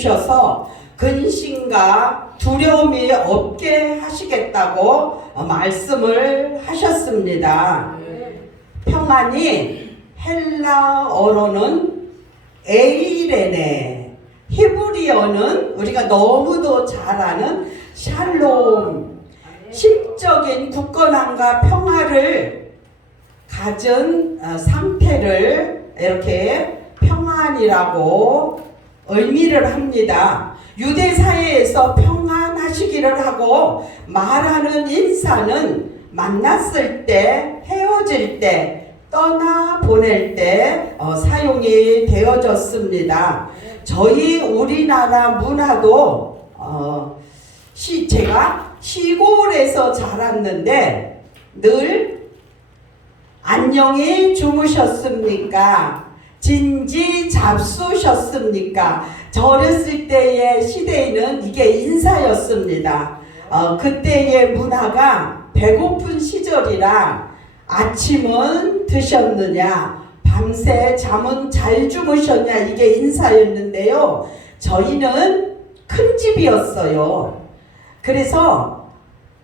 주셔서 근심과 두려움이 없게 하시겠다고 말씀을 하셨습니다. 평안이 헬라어로는 에이레네, 히브리어는 우리가 너무도 잘 아는 샬롬, 심적인 굳건함과 평화를 가진 상태를 이렇게 평안이라고 의미를 합니다. 유대 사회에서 평안하시기를 하고 말하는 인사는 만났을 때, 헤어질 때, 떠나 보낼 때 사용이 되어졌습니다. 저희 우리나라 문화도 제가 시골에서 자랐는데 늘 안녕히 주무셨습니까? 진지 잡수셨습니까? 저 어렸을 때의 시대에는 이게 인사였습니다. 그때의 문화가 배고픈 시절이라 아침은 드셨느냐, 밤새 잠은 잘 주무셨냐, 이게 인사였는데요. 저희는 큰 집이었어요. 그래서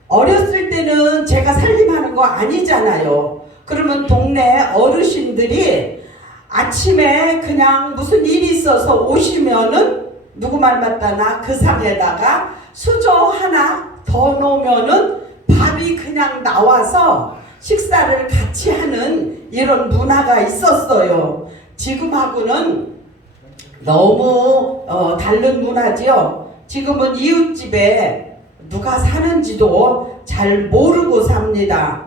어렸을 때는 제가 살림하는 거 아니잖아요. 그러면 동네 어르신들이 아침에 그냥 무슨 일이 있어서 오시면은 누구 말 맞다나 그 상에다가 수저 하나 더 놓으면은 밥이 그냥 나와서 식사를 같이 하는 이런 문화가 있었어요. 지금하고는 너무 다른 문화지요. 지금은 이웃집에 누가 사는지도 잘 모르고 삽니다.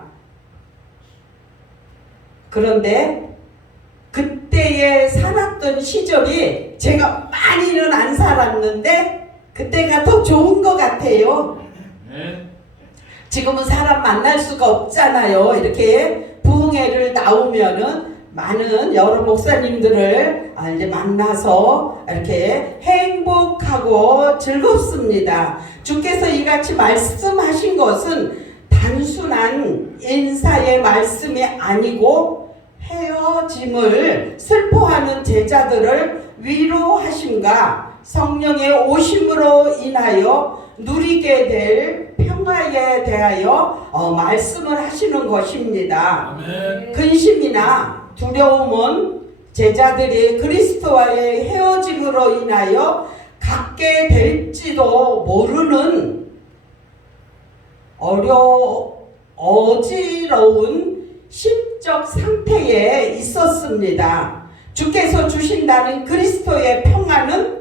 그런데 그때에 살았던 시절이 제가 많이는 안 살았는데 그때가 더 좋은 것 같아요. 지금은 사람 만날 수가 없잖아요. 이렇게 부흥회를 나오면은 많은 여러 목사님들을 이제 만나서 이렇게 행복하고 즐겁습니다. 주께서 이같이 말씀하신 것은 단순한 인사의 말씀이 아니고 헤어짐을 슬퍼하는 제자들을 위로하심과 성령의 오심으로 인하여 누리게 될 평화에 대하여 말씀을 하시는 것입니다. 아멘. 근심이나 두려움은 제자들이 그리스도와의 헤어짐으로 인하여 갖게 될지도 모르는 어지러운 심적 상태에 있었습니다. 주께서 주신다는 그리스도의 평안은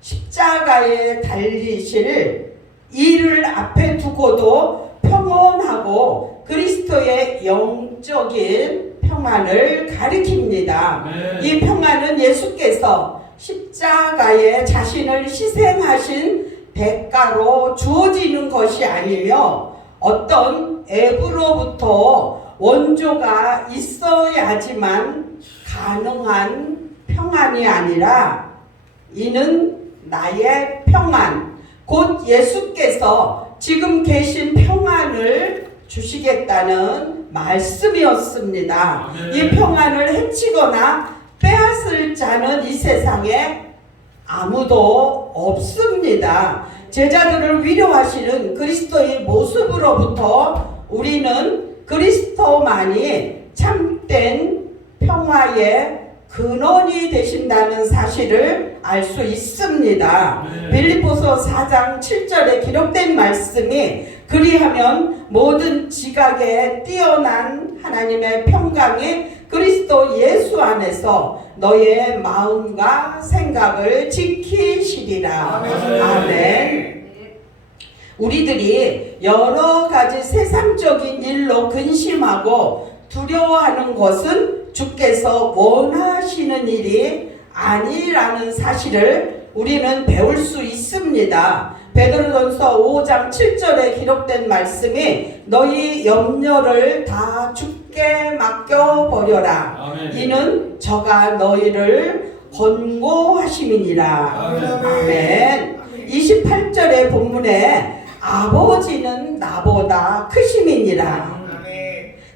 십자가에 달리실 이를 앞에 두고도 평온하고 그리스도의 영적인 평안을 가리킵니다. 네. 이 평안은 예수께서 십자가에 자신을 희생하신 대가로 주어지는 것이 아니며 어떤 앱으로부터 원조가 있어야지만 가능한 평안이 아니라 이는 나의 평안, 곧 예수께서 지금 계신 평안을 주시겠다는 말씀이었습니다. 아멘. 이 평안을 해치거나 빼앗을 자는 이 세상에 아무도 없습니다. 제자들을 위로하시는 그리스도의 모습으로부터 우리는 그리스도만이 참된 평화의 근원이 되신다는 사실을 알 수 있습니다. 빌립보서 4장 7절에 기록된 말씀이 그리하면 모든 지각에 뛰어난 하나님의 평강이 그리스도 예수 안에서 너의 마음과 생각을 지키시리라. 아멘. 아멘. 우리들이 여러 가지 세상적인 일로 근심하고 두려워하는 것은 주께서 원하시는 일이 아니라는 사실을 우리는 배울 수 있습니다. 베드로전서 5장 7절에 기록된 말씀이 너희 염려를 다 주께 맡겨버려라. 아멘. 이는 저가 너희를 권고하심이니라. 아멘. 아멘. 28절의 본문에 아버지는 나보다 크심이니라.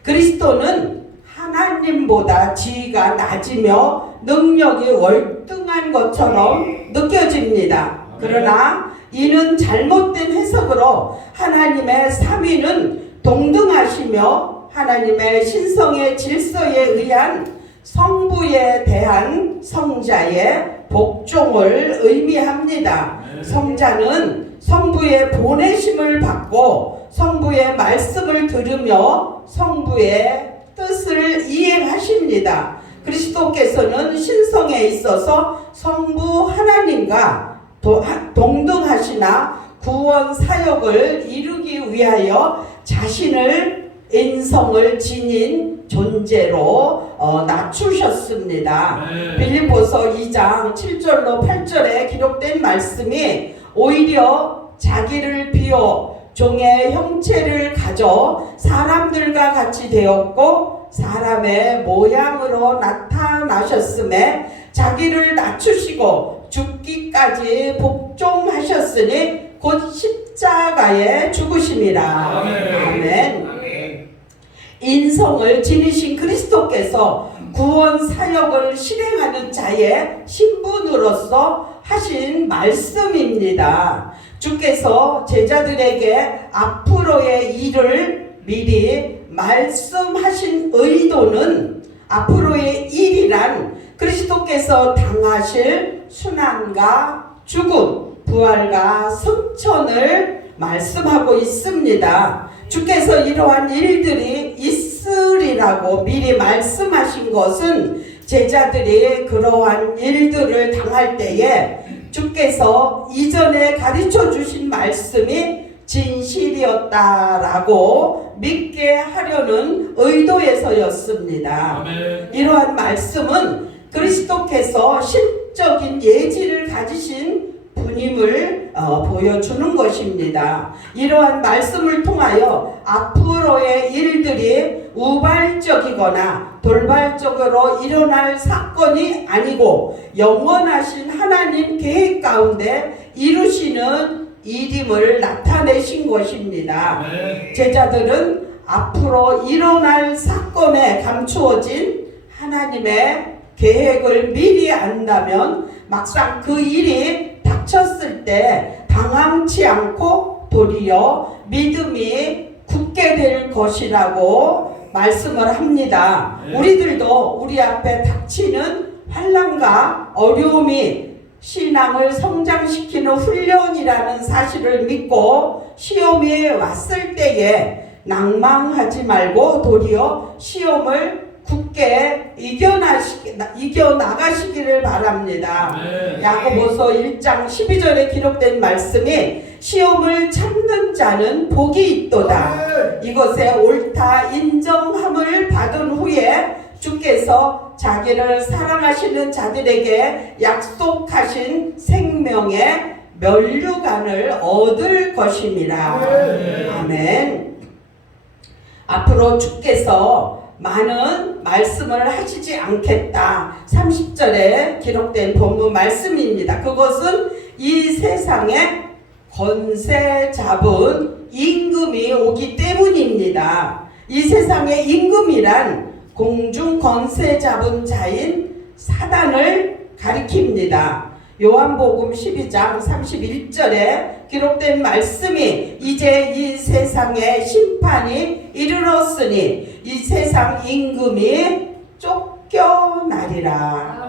그리스도는 하나님보다 지위가 낮으며 능력이 월등한 불가능한 것처럼 느껴집니다. 그러나 이는 잘못된 해석으로 하나님의 삼위는 동등하시며 하나님의 신성의 질서에 의한 성부에 대한 성자의 복종을 의미합니다. 성자는 성부의 보내심을 받고 성부의 말씀을 들으며 성부의 뜻을 이행하십니다. 그리스도께서는 신성에 있어서 성부 하나님과 동등하시나 구원 사역을 이루기 위하여 자신을 인성을 지닌 존재로 낮추셨습니다. 빌립보서 2장 7절로 8절에 기록된 말씀이 오히려 자기를 비워 종의 형체를 가져 사람들과 같이 되었고 사람의 모양으로 나타나셨음에 자기를 낮추시고 죽기까지 복종하셨으니 곧 십자가에 죽으심이라. 아멘. 인성을 지니신 그리스도께서 구원 사역을 실행하는 자의 신분으로서 하신 말씀입니다. 주께서 제자들에게 앞으로의 일을 미리 말씀하신 의도는 앞으로의 일이란 그리스도께서 당하실 순환과 죽음, 부활과 승천을 말씀하고 있습니다. 주께서 이러한 일들이 있으리라고 미리 말씀하신 것은 제자들이 그러한 일들을 당할 때에 주께서 이전에 가르쳐 주신 말씀이 진실이었다라고 믿게 하려는 의도에서였습니다. 아멘. 이러한 말씀은 그리스도께서 신적인 예지를 가지신 분임을 보여주는 것입니다. 이러한 말씀을 통하여 앞으로의 일들이 우발적이거나 돌발적으로 일어날 사건이 아니고 영원하신 하나님 계획 가운데 이루시는 일임을 나타내신 것입니다. 제자들은 앞으로 일어날 사건에 감추어진 하나님의 계획을 미리 안다면 막상 그 일이 닥쳤을 때 당황치 않고 도리어 믿음이 굳게 될 것이라고 말씀을 합니다. 우리들도 우리 앞에 닥치는 환난과 어려움이 신앙을 성장시키는 훈련이라는 사실을 믿고 시험이 왔을 때에 낭망하지 말고 도리어 시험을 굳게 이겨나가시기를 바랍니다. 야고보서 1장 12절에 기록된 말씀이 시험을 참는 자는 복이 있도다. 이것에 옳다 인정함을 받은 후에 주께서 자기를 사랑하시는 자들에게 약속하신 생명의 면류관을 얻을 것임이라. 아멘. 앞으로 주께서 많은 말씀을 하시지 않겠다. 30절에 기록된 본문 말씀입니다. 그것은 이 세상에 권세 잡은 임금이 오기 때문입니다. 이 세상의 임금이란 공중 권세 잡은 자인 사단을 가리킵니다. 요한복음 12장 31절에 기록된 말씀이 이제 이 세상에 심판이 이르렀으니 이 세상 임금이 쫓겨나리라.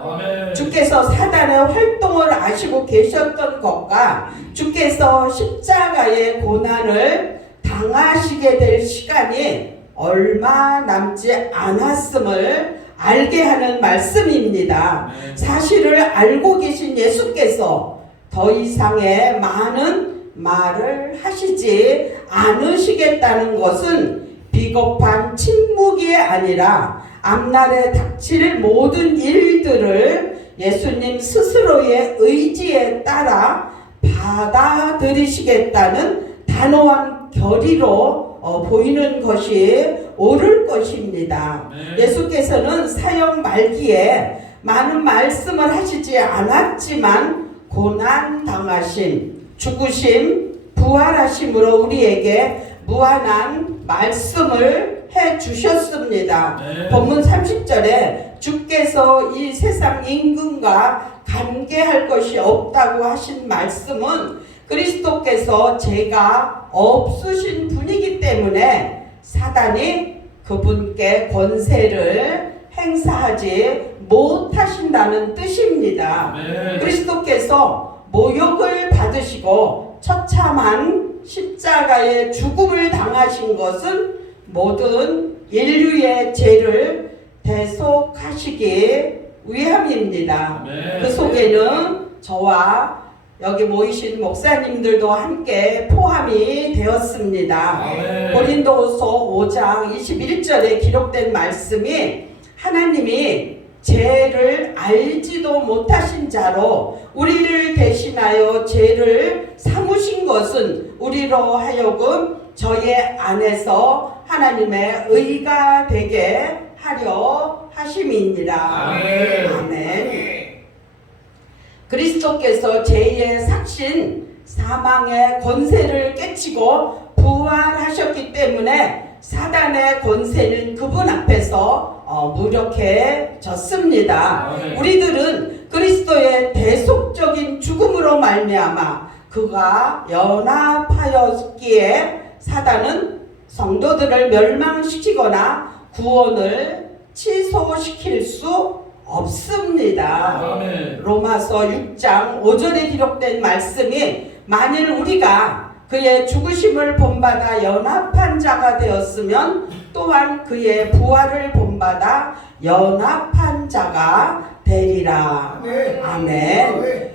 아멘. 주께서 사단의 활동을 아시고 계셨던 것과 주께서 십자가의 고난을 당하시게 될 시간이 얼마 남지 않았음을 알게 하는 말씀입니다. 사실을 알고 계신 예수께서 더 이상의 많은 말을 하시지 않으시겠다는 것은 비겁한 침묵이 아니라 앞날에 닥칠 모든 일들을 예수님 스스로의 의지에 따라 받아들이시겠다는 단호한 결의로 보이는 것이 옳을 것입니다. 예수께서는 사역 말기에 많은 말씀을 하시지 않았지만 고난 당하심, 죽으심, 부활하심으로 우리에게 무한한 말씀을 해 주셨습니다. 네. 본문 30절에 주께서 이 세상 임금과 관계할 것이 없다고 하신 말씀은 그리스도께서 죄가 없으신 분이기 때문에 사단이 그분께 권세를 행사하지 못하신다는 뜻입니다. 네. 그리스도께서 모욕을 받으시고 처참한 십자가의 죽음을 당하신 것은 모든 인류의 죄를 대속하시기 위함입니다. 네. 그 속에는 저와 여기 모이신 목사님들도 함께 포함이 되었습니다. 네. 고린도후서 5장 21절에 기록된 말씀이 하나님이 죄를 알지도 못하신 자로 우리를 대신하여 죄를 삼으신 것은 우리로 하여금 저의 안에서 하나님의 의가 되게 하려 하심이니라. 아멘. 아멘. 그리스도께서 죄의 삭신 사망의 권세를 깨치고 부활하셨기 때문에 사단의 권세는 그분 앞에서 무력해졌습니다. 아멘. 우리들은 그리스도의 대속적인 죽음으로 말미암아 그가 연합하였기에 사단은 성도들을 멸망시키거나 구원을 취소시킬 수 없습니다. 아멘. 로마서 6장 5절에 기록된 말씀이 만일 우리가 그의 죽으심을 본받아 연합한 자가 되었으면 또한 그의 부활을 본받아 연합한 자가 되리라. 아멘.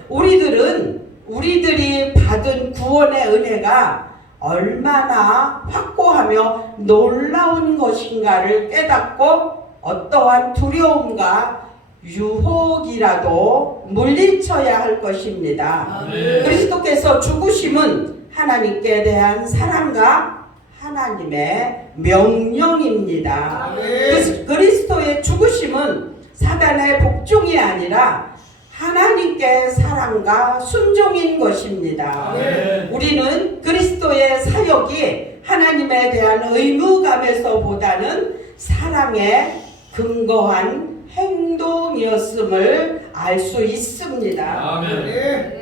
우리들이 받은 구원의 은혜가 얼마나 확고하며 놀라운 것인가를 깨닫고 어떠한 두려움과 유혹이라도 물리쳐야 할 것입니다. 아멘. 그리스도께서 죽으심은 하나님께 대한 사랑과 하나님의 명령입니다. 아멘. 그리스도의 죽으심은 사단의 복종이 아니라 하나님께 사랑과 순종인 것입니다. 아멘. 우리는 그리스도의 사역이 하나님에 대한 의무감에서보다는 사랑에 근거한 행동이었음을 알 수 있습니다. 아멘.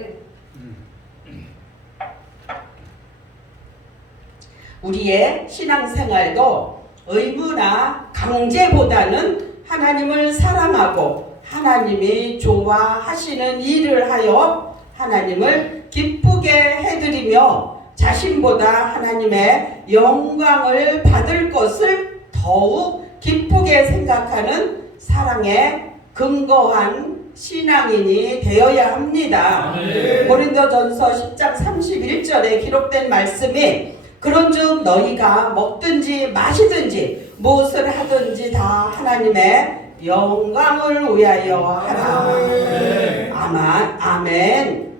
우리의 신앙생활도 의무나 강제보다는 하나님을 사랑하고 하나님이 좋아하시는 일을 하여 하나님을 기쁘게 해드리며 자신보다 하나님의 영광을 받을 것을 더욱 기쁘게 생각하는 사랑에 근거한 신앙인이 되어야 합니다. 아멘. 고린도전서 10장 31절에 기록된 말씀이 그런즉 너희가 먹든지 마시든지 무엇을 하든지 다 하나님의 영광을 위하여 하라. 아멘. 아멘.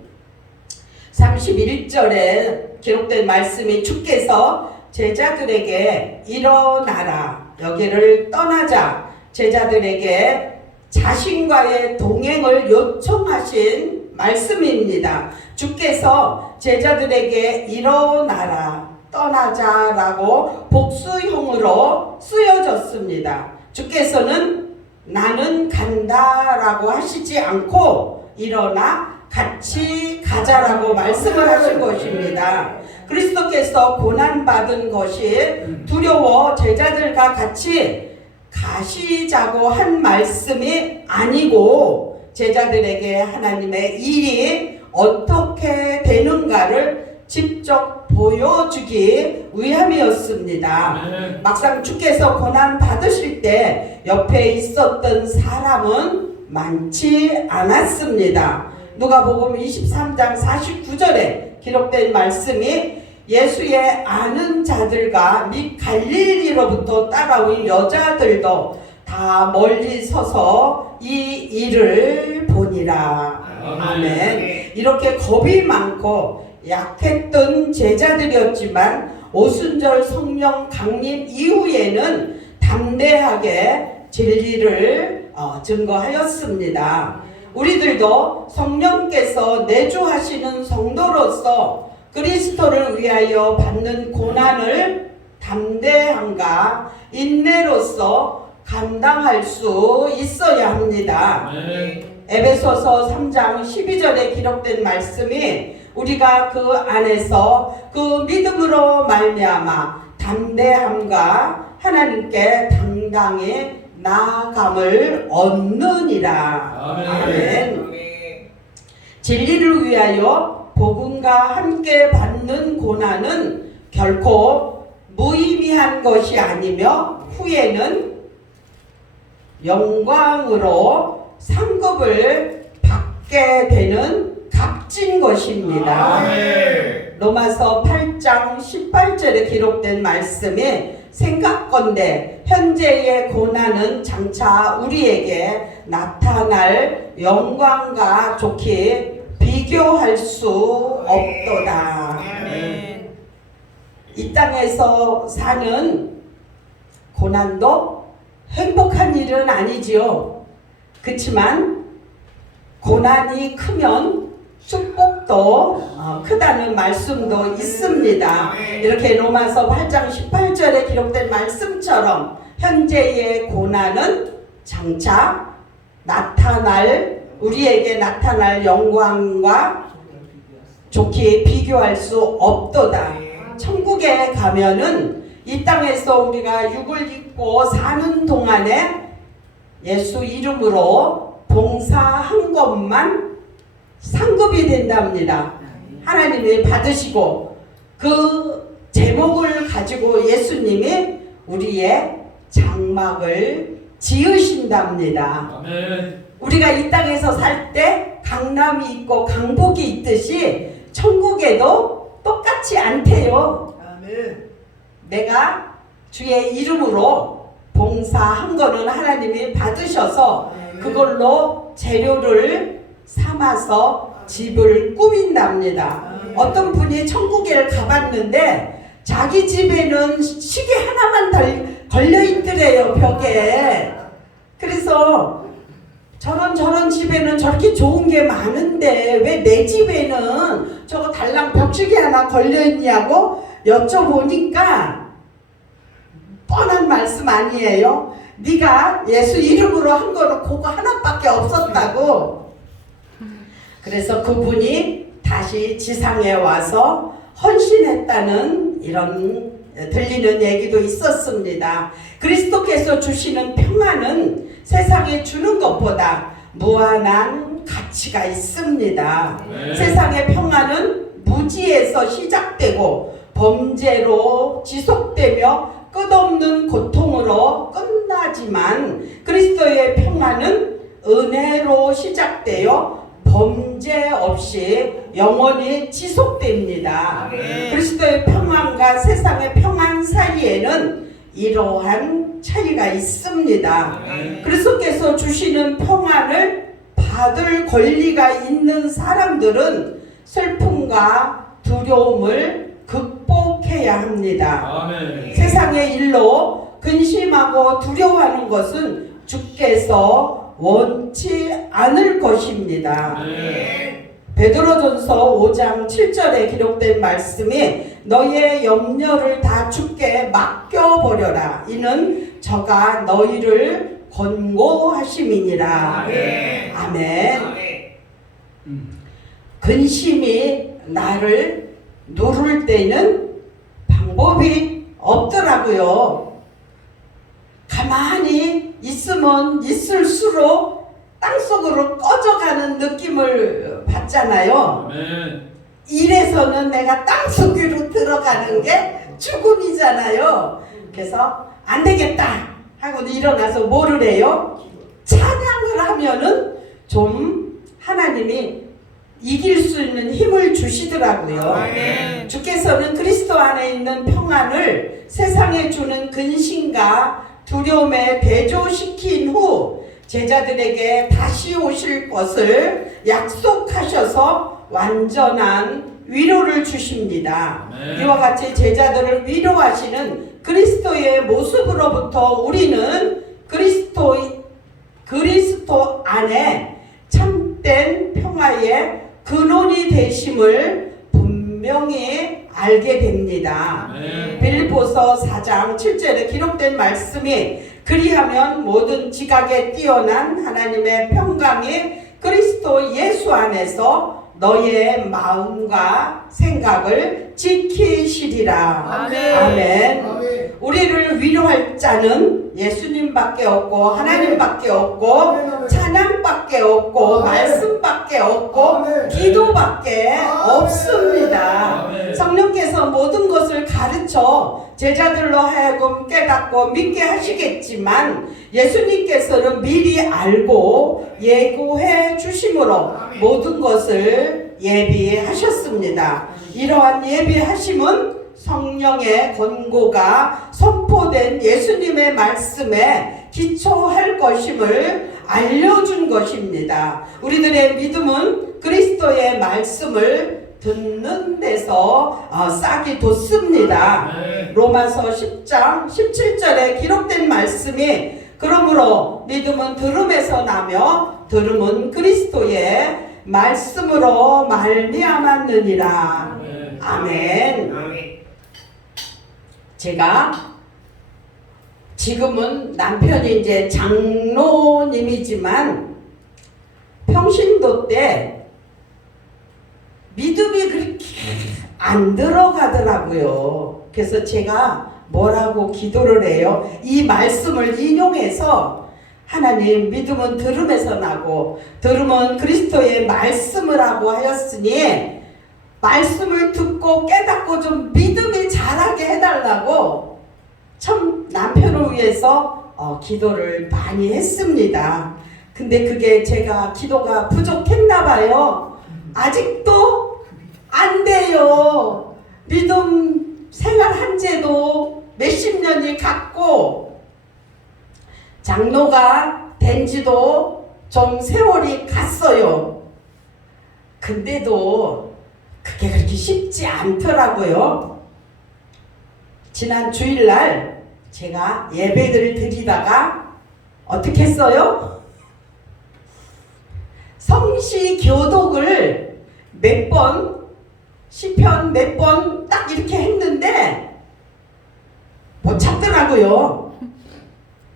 31절에 기록된 말씀이 주께서 제자들에게 일어나라 여기를 떠나자 제자들에게 자신과의 동행을 요청하신 말씀입니다. 주께서 제자들에게 일어나라 떠나자라고 복수형으로 쓰여졌습니다. 주께서는 나는 간다라고 하시지 않고 일어나 같이 가자라고 말씀을 하신 것입니다. 그리스도께서 고난받은 것이 두려워 제자들과 같이 가시자고 한 말씀이 아니고 제자들에게 하나님의 일이 어떻게 되는가를 직접 보여주기 위함이었습니다. 막상 주께서 고난 받으실 때 옆에 있었던 사람은 많지 않았습니다. 누가복음 23장 49절에 기록된 말씀이 예수의 아는 자들과 및 갈릴리로부터 따라온 여자들도 다 멀리 서서 이 일을 보니라. 아멘. 이렇게 겁이 많고 약했던 제자들이었지만 오순절 성령 강림 이후에는 담대하게 진리를 증거하였습니다. 우리들도 성령께서 내주하시는 성도로서 그리스도를 위하여 받는 고난을 담대함과 인내로서 감당할 수 있어야 합니다. 에베소서 3장 12절에 기록된 말씀이 우리가 그 안에서 그 믿음으로 말미암아 담대함과 하나님께 당당히 나아감을 얻느니라. 아멘. 진리를 위하여 복음과 함께 받는 고난은 결코 무의미한 것이 아니며 후에는 영광으로 상급을 받게 되는 값진 것입니다. 아멘. 로마서 8장 18절에 기록된 말씀에 생각건대 현재의 고난은 장차 우리에게 나타날 영광과 좋게 비교할 수 없도다. 아멘. 이 땅에서 사는 고난도 행복한 일은 아니지요. 그렇지만 고난이 크면 축복도 크다는 말씀도 있습니다. 이렇게 로마서 8장 18절에 기록된 말씀처럼 현재의 고난은 장차 우리에게 나타날 영광과 좋게 비교할 수 없도다. 천국에 가면은 이 땅에서 우리가 육을 입고 사는 동안에 예수 이름으로 봉사한 것만 상급이 된답니다. 하나님이 받으시고 그 제목을 가지고 예수님이 우리의 장막을 지으신답니다. 아멘. 우리가 이 땅에서 살 때 강남이 있고 강북이 있듯이 천국에도 똑같이 않대요. 아멘. 내가 주의 이름으로 봉사한 거는 하나님이 받으셔서 그걸로 재료를 삼아서 집을 꾸민답니다. 어떤 분이 천국에 가봤는데 자기 집에는 시계 하나만 걸려 있더래요, 벽에. 그래서 저런 집에는 저렇게 좋은 게 많은데 왜 내 집에는 저거 달랑 벽시계 하나 걸려 있냐고 여쭤보니까 뻔한 말씀 아니에요? 네가 예수 이름으로 한 거는 그거 하나밖에 없었다고. 그래서 그분이 다시 지상에 와서 헌신했다는 이런 들리는 얘기도 있었습니다. 그리스도께서 주시는 평안은 세상에 주는 것보다 무한한 가치가 있습니다. 세상의 평안은 무지에서 시작되고 범죄로 지속되며 끝없는 고통으로 끝나지만 그리스도의 평안은 은혜로 시작되어 범죄 없이 영원히 지속됩니다. 그리스도의 평안과 세상의 평안 사이에는 이러한 차이가 있습니다. 그리스도께서 주시는 평안을 받을 권리가 있는 사람들은 슬픔과 두려움을 극복해야 합니다. 아멘. 세상의 일로 근심하고 두려워하는 것은 주께서 원치 않을 것입니다. 베드로전서 5장 7절에 기록된 말씀이 너희의 염려를 다 주께 맡겨버려라. 이는 저가 너희를 권고하심이니라. 아멘. 근심이 나를 누를 때는 방법이 없더라고요. 가만히 있으면 있을수록 땅속으로 꺼져가는 느낌을 받잖아요. 아멘. 이래서는 내가 땅속으로 들어가는 게 죽음이잖아요. 그래서 안 되겠다 하고 일어나서 뭐를 해요? 찬양을 하면은 좀 하나님이 이길 수 있는 힘을 주시더라고요. 아멘. 주께서는 그리스도 안에 있는 평안을 세상에 주는 근심과 두려움에 대조시킨 후 제자들에게 다시 오실 것을 약속하셔서 완전한 위로를 주십니다. 이와 같이 제자들을 위로하시는 그리스도의 모습으로부터 우리는 그리스도 안에 참된 평화의 근원이 되심을 분명히 알게 됩니다. 아멘. 빌립보서 4장 7절에 기록된 말씀이 그리하면 모든 지각에 뛰어난 하나님의 평강이 그리스도 예수 안에서 너의 마음과 생각을 지키시리라. 아멘. 아멘. 아멘. 우리를 위로할 자는 예수님밖에 없고 하나님밖에 없고 아멘. 찬양밖에 없고 아멘. 말씀밖에 없고 아멘. 기도밖에 아멘. 없습니다. 아멘. 성령께서 모든 것을 가르쳐 제자들로 하여금 깨닫고 믿게 하시겠지만 예수님께서는 미리 알고 예고해 주심으로 모든 것을 예비하셨습니다. 이러한 예비하심은 성령의 권고가 선포된 예수님의 말씀에 기초할 것임을 알려준 것입니다. 우리들의 믿음은 그리스도의 말씀을 듣는 데서 싹이 돋습니다. 로마서 10장 17절에 기록된 말씀이 그러므로 믿음은 들음에서 나며 들음은 그리스도의 말씀으로 말미암았느니라. 아멘. 제가 지금은 남편이 이제 장로님이지만 평신도 때 믿음이 그렇게 안 들어가더라고요. 그래서 제가 뭐라고 기도를 해요? 이 말씀을 인용해서 하나님, 믿음은 들음에서 나고 들음은 그리스도의 말씀을 하고 하였으니 말씀을 듣고 깨닫고 좀 믿음이 자라게 해달라고 참 남편을 위해서 기도를 많이 했습니다. 근데 그게 제가 기도가 부족했나 봐요. 아직도 안 돼요. 믿음 생활한 지도 몇십 년이 갔고 장로가 된 지도 좀 세월이 갔어요. 근데도 그게 그렇게 쉽지 않더라고요. 지난 주일날 제가 예배를 드리다가 어떻게 했어요? 성시 교독을 몇 번, 시편 몇 번 딱 이렇게 했는데 못 참더라고요.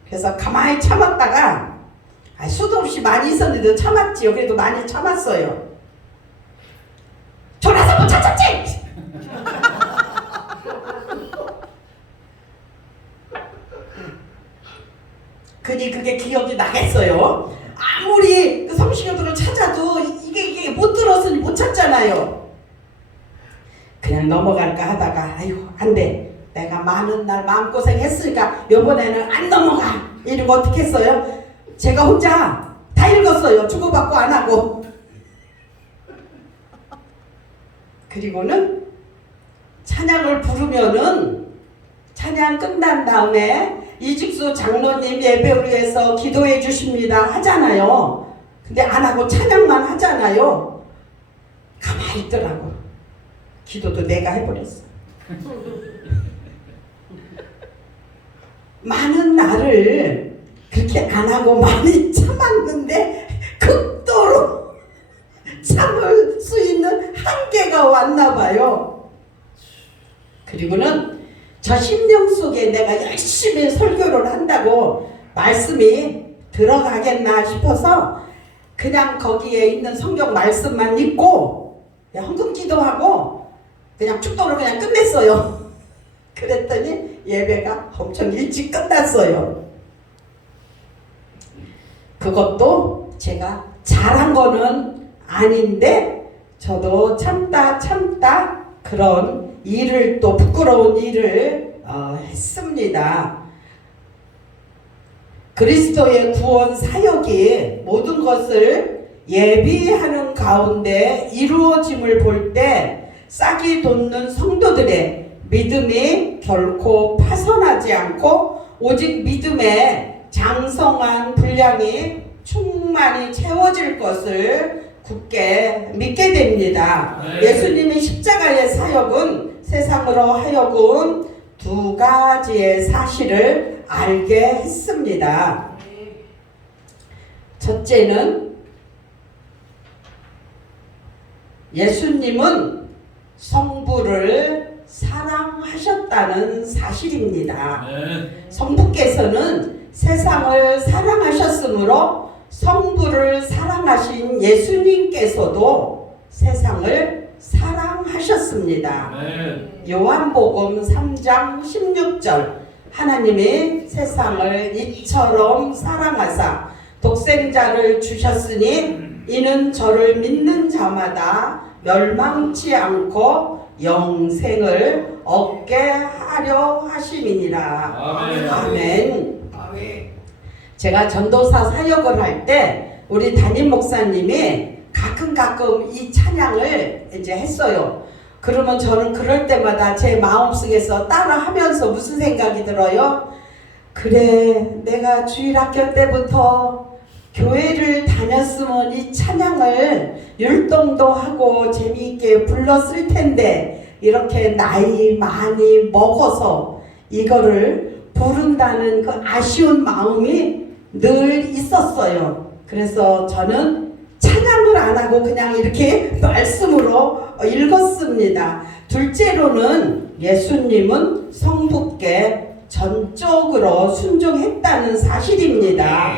그래서 가만히 참았다가 수도 없이 많이 있었는데 참았지요. 그래도 많이 참았어요. 졸아서 못 참았지! 그니 그게 기억이 나겠어요. 아무리 그 성시교도를 찾아도 이게 못 들었으니 못 찾잖아요. 그냥 넘어갈까 하다가 아이고 안돼, 내가 많은 날 마음고생 했으니까 요번에는 안 넘어가 이러고 어떻게 했어요? 제가 혼자 다 읽었어요. 주고받고 안 하고. 그리고는 찬양을 부르면은 찬양 끝난 다음에 이직수 장로님 예배를 위해서 기도해 주십니다 하잖아요. 근데 안 하고 찬양만 하잖아요. 가만히 있더라고. 기도도 내가 해버렸어. 많은 날을 그렇게 안 하고 많이 참았는데 극도로 참을 수 있는 한계가 왔나 봐요. 그리고는 저 심령 속에 내가 열심히 설교를 한다고 말씀이 들어가겠나 싶어서 그냥 거기에 있는 성경 말씀만 읽고 그냥 헌금 기도하고 그냥 축도를 그냥 끝냈어요. 그랬더니 예배가 엄청 일찍 끝났어요. 그것도 제가 잘한 거는 아닌데 저도 참다 그런 일을, 또 부끄러운 일을 했습니다. 그리스도의 구원 사역이 모든 것을 예비하는 가운데 이루어짐을 볼 때 싹이 돋는 성도들의 믿음이 결코 파손하지 않고 오직 믿음의 장성한 분량이 충만히 채워질 것을 굳게 믿게 됩니다. 예수님의 십자가의 사역은 세상으로 하여금 두 가지의 사실을 알게 했습니다. 첫째는 예수님은 성부를 사랑하셨다는 사실입니다. 아멘. 성부께서는 세상을 사랑하셨으므로 성부를 사랑하신 예수님께서도 세상을 사랑하셨습니다. 아멘. 요한복음 3장 16절 하나님이 세상을 이처럼 사랑하사 독생자를 주셨으니 이는 저를 믿는 자마다 멸망치 않고 영생을 얻게 하려 하심이니라. 아멘. 아멘. 아멘. 제가 전도사 사역을 할 때 우리 담임 목사님이 가끔 이 찬양을 이제 했어요. 그러면 저는 그럴 때마다 제 마음속에서 따라 하면서 무슨 생각이 들어요? 그래, 내가 주일학교 때부터 교회를 다녔으면 이 찬양을 율동도 하고 재미있게 불렀을 텐데 이렇게 나이 많이 먹어서 이거를 부른다는 그 아쉬운 마음이 늘 있었어요. 그래서 저는 찬양을 안 하고 그냥 이렇게 말씀으로 읽었습니다. 둘째로는 예수님은 성부께 전적으로 순종했다는 사실입니다.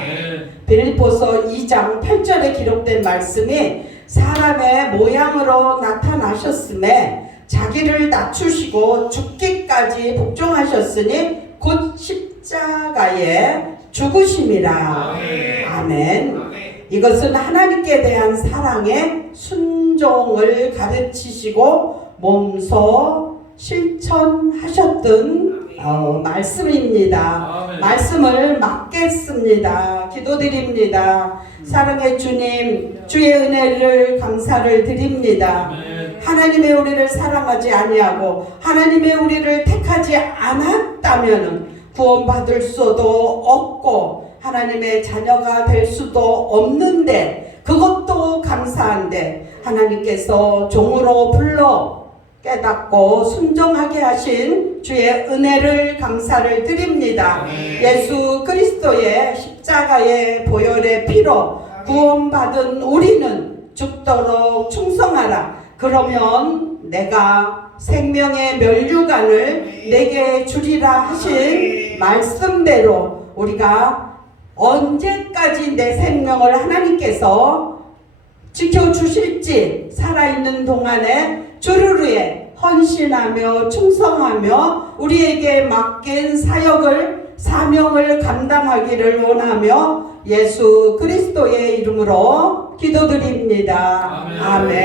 빌립보서 2장 8절에 기록된 말씀이 사람의 모양으로 나타나셨음에 자기를 낮추시고 죽기까지 복종하셨으니 곧 십자가에 죽으심이라. 아멘. 이것은 하나님께 대한 사랑의 순종을 가르치시고 몸소 실천하셨던 말씀입니다. 아멘. 말씀을 맡겠습니다. 기도드립니다. 사랑의 주님, 주의 은혜를 감사를 드립니다. 아멘. 하나님의 우리를 사랑하지 아니하고 하나님의 우리를 택하지 않았다면 구원받을 수도 없고 하나님의 자녀가 될 수도 없는데 그것도 감사한데 하나님께서 종으로 불러 깨닫고 순종하게 하신 주의 은혜를 감사를 드립니다. 예수 그리스도의 십자가의 보혈의 피로 구원받은 우리는 죽도록 충성하라. 그러면 내가 생명의 면류관을 내게 주리라 하신 말씀대로 우리가 언제까지 내 생명을 하나님께서 지켜주실지 살아있는 동안에 주를 위해 헌신하며 충성하며 우리에게 맡긴 사명을 감당하기를 원하며 예수 그리스도의 이름으로 기도드립니다. 아멘. 아멘.